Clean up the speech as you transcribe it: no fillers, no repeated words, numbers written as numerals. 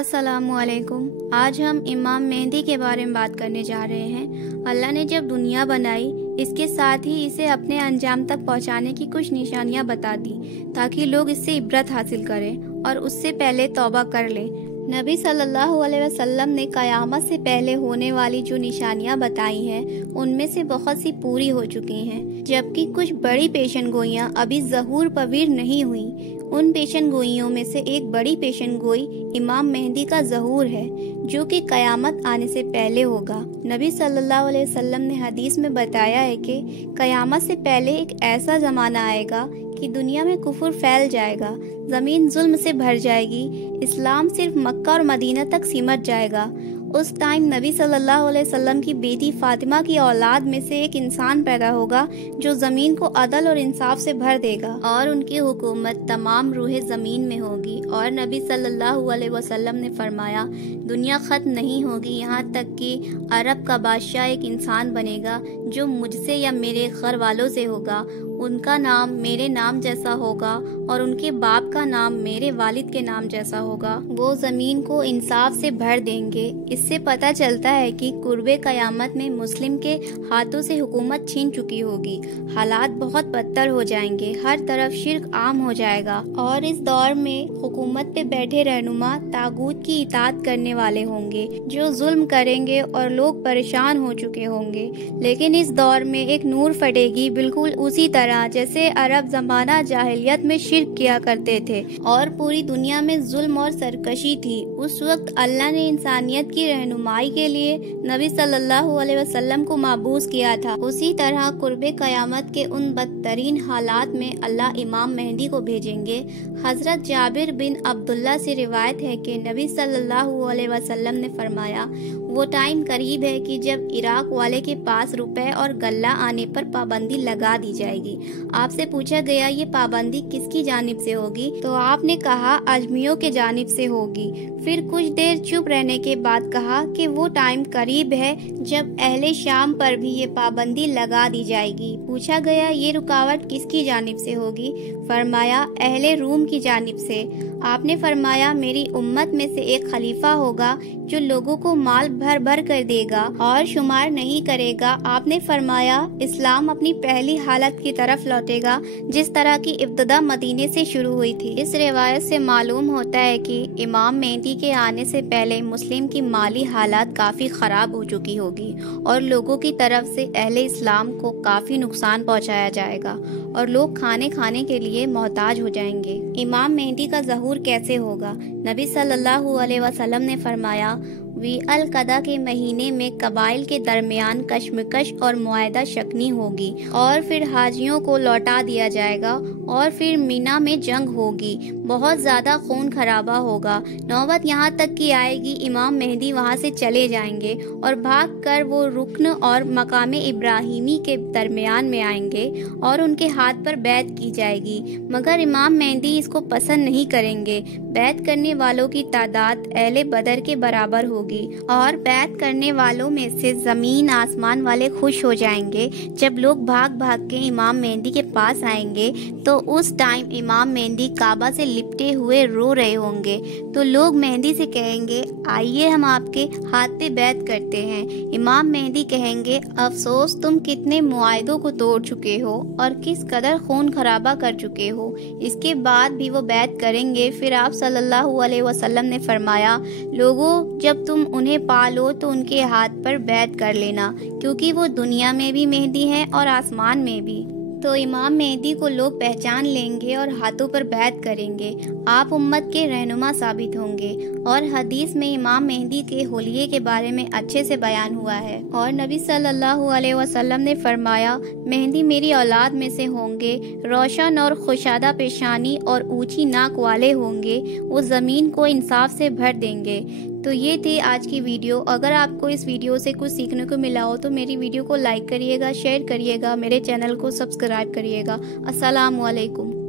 अस्सलामु अलैकुम। आज हम इमाम मेहदी के बारे में बात करने जा रहे हैं। अल्लाह ने जब दुनिया बनाई, इसके साथ ही इसे अपने अंजाम तक पहुंचाने की कुछ निशानियां बता दी ताकि लोग इससे इबरत हासिल करें और उससे पहले तौबा कर लें। नबी सल्लल्लाहु अलैहि वसल्लम ने क़यामत से पहले होने वाली जो निशानियां बताई हैं, उनमें से बहुत सी पूरी हो चुकी हैं, जबकि कुछ बड़ी पेशन गोइयाँ अभी ज़हूर पवीर नहीं हुई। उन पेशन गोइयों में से एक बड़ी पेशन गोई इमाम मेहदी का ज़हूर है, जो कि क़यामत आने से पहले होगा। नबी सल्लल्लाहु अलैहि वसल्लम ने हदीस में बताया है कि क़यामत से पहले एक ऐसा ज़माना आएगा कि दुनिया में कुफर फैल जाएगा, ज़मीन जुल्म से भर जाएगी, इस्लाम सिर्फ मक्का और मदीना तक सिमट जाएगा। उस टाइम नबी सल्लल्लाहु अलैहि वसल्लम की बेटी फातिमा की औलाद में से एक इंसान पैदा होगा जो ज़मीन को अदल और इंसाफ से भर देगा और उनकी हुकूमत तमाम रूहे ज़मीन में होगी। और नबी सल्लल्लाहु अलैहि वसल्लम ने फरमाया, दुनिया ख़त्म नहीं होगी यहाँ तक कि अरब का बादशाह एक इंसान बनेगा जो मुझसे या मेरे घर वालों से होगा। उनका नाम मेरे नाम जैसा होगा और उनके बाप का नाम मेरे वालिद के नाम जैसा होगा। वो ज़मीन को इंसाफ से भर देंगे। इससे पता चलता है कि कुर्बे क़यामत में मुस्लिम के हाथों से हुकूमत छीन चुकी होगी। हालात बहुत बदतर हो जाएंगे, हर तरफ शिर्क आम हो जाएगा और इस दौर में हुकूमत पे बैठे रहनुमा तागूत की इताअत करने वाले होंगे जो जुल्म करेंगे और लोग परेशान हो चुके होंगे। लेकिन इस दौर में एक नूर फटेगी, बिल्कुल उसी तरह जैसे अरब ज़माना जाहिलियत में शिर्क किया करते थे और पूरी दुनिया में जुल्म और सरकशी थी। उस वक्त अल्लाह ने इंसानियत की रहनुमाई के लिए नबी सल्लल्लाहु अलैहि वसल्लम को माबूस किया था। उसी तरह कुर्बे क़यामत के उन बदतरीन हालात में अल्लाह इमाम मेहदी को भेजेंगे। हजरत जाबिर बिन अब्दुल्ला से रिवायत है कि नबी सल्लल्लाहु अलैहि वसल्लम ने फरमाया, वो टाइम करीब है कि जब इराक वाले के पास रुपए और गल्ला आने पर पाबंदी लगा दी जाएगी। आपसे पूछा गया, ये पाबंदी किसकी जानिब से होगी? तो आपने कहा, अजमियों के जानिब से होगी। फिर कुछ देर चुप रहने के बाद कहा कि वो टाइम करीब है जब अहले शाम पर भी ये पाबंदी लगा दी जाएगी। पूछा गया, ये रुकावट किसकी जानिब से होगी? फरमाया, अहले रूम की जानिब से। आपने फरमाया, मेरी उम्मत में से एक खलीफा होगा जो लोगों को माल भर भर कर देगा और शुमार नहीं करेगा। आपने फरमाया, इस्लाम अपनी पहली हालत की तरफ लौटेगा जिस तरह की इब्तिदा मदीने से शुरू हुई थी। इस रिवायत से मालूम होता है कि इमाम मेहदी के आने से पहले मुस्लिम की माली हालात काफ़ी ख़राब हो चुकी होगी और लोगों की तरफ से अहले इस्लाम को काफ़ी नुकसान पहुँचाया जाएगा और लोग खाने के लिए मोहताज हो जाएंगे। इमाम मेहदी का ज़हूर कैसे होगा? नबी सल्लल्लाहु अलैहि वसल्लम ने फरमाया, वी अल कदा के महीने में कबाइल के दरमियान कशमकश और मुआहदा शकनी होगी और फिर हाजियों को लौटा दिया जाएगा और फिर मीना में जंग होगी, बहुत ज़्यादा खून खराबा होगा। नौबत यहाँ तक कि आएगी इमाम मेहदी वहाँ से चले जाएंगे और भाग कर वो रुकन और मकाम इब्राहिमी के दरमियान में आएंगे और उनके हाथ पर बैत की जाएगी, मगर इमाम मेहदी इसको पसंद नहीं करेंगे। बैत करने वालों की तादाद अहले बदर के बराबर होगी और बैत करने वालों में से जमीन आसमान वाले खुश हो जाएंगे। जब लोग भाग भाग के इमाम मेहदी के पास आएंगे तो उस टाइम इमाम मेहदी काबा से लिपटे हुए रो रहे होंगे। तो लोग मेहदी से कहेंगे, आइए हम आपके हाथ पे बैत करते हैं। इमाम मेहदी कहेंगे, अफसोस तुम कितने मुआहदों को तोड़ चुके हो और किस कदर खून खराबा कर चुके हो। इसके बाद भी वो बैत करेंगे। फिर आप सल्लल्लाहु अलैहि वसल्लम ने फरमाया, लोगों, जब तुम उन्हें पालो तो उनके हाथ पर बैत कर लेना, क्योंकि वो दुनिया में भी मेहदी हैं और आसमान में भी। तो इमाम मेहदी को लोग पहचान लेंगे और हाथों पर बैत करेंगे। आप उम्मत के रहनुमा साबित होंगे। और हदीस में इमाम मेहदी के होलिये के बारे में अच्छे से बयान हुआ है और नबी सल्लल्लाहु अलैहि वसल्लम ने फरमाया, मेहदी मेरी औलाद में से होंगे, रोशन और खुशादा पेशानी और ऊंची नाक वाले होंगे, वो ज़मीन को इंसाफ से भर देंगे। तो ये थी आज की वीडियो। अगर आपको इस वीडियो से कुछ सीखने को मिला हो तो मेरी वीडियो को लाइक करिएगा, शेयर करिएगा, मेरे चैनल को सब्सक्राइब करिएगा। अस्सलामु अलैकुम।